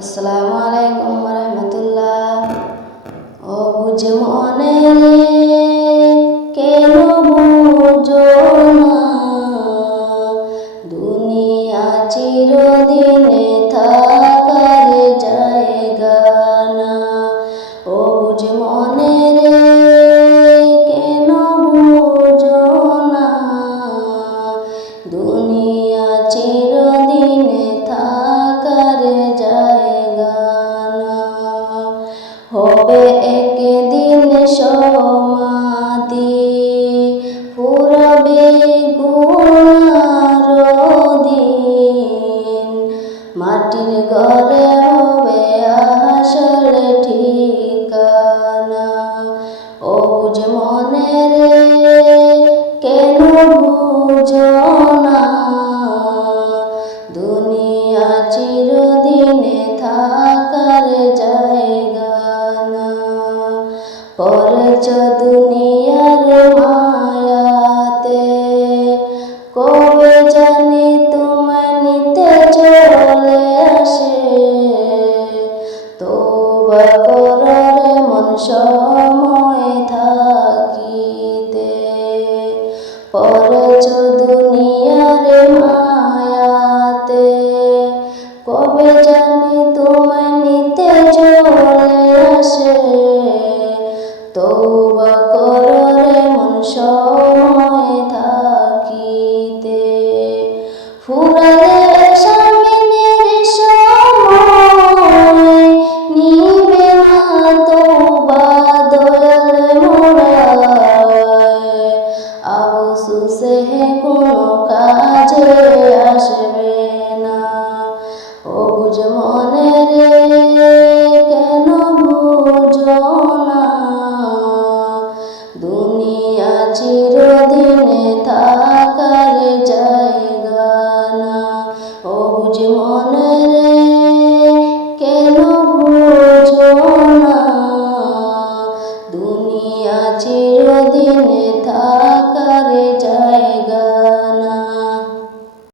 আসসালামু আলাইকুম রহমতুল্লাহ। ও বুঝ মনে কেন বুঝো না? দুনিয়া চিরদিনে থাকার জায়গা না। ও বুঝ মনে হবে একদিন সমাধি পুরবে গুণার দিন। মাটির ঘরে হবে আসল ঠিকানা। ও মনে রে, কেন বুঝো না দুনিয়া চিরদিনে থাকার পরেছ দুনিয়ার মায়াতে, কবে জানি তোমায় নিতে চলে আসে। তোবা কররে মন সময় থাকিতে পরেছ দুনিয়ার কোনো কাজে আসবে না। ও বুঝ মনে রে কেন বুঝো দুনিয়া চিরদিনে থাকার জায়গা না। ও বুঝ মনে রে, কেন বুঝো না। দুনিয়া চিরদিনে থাক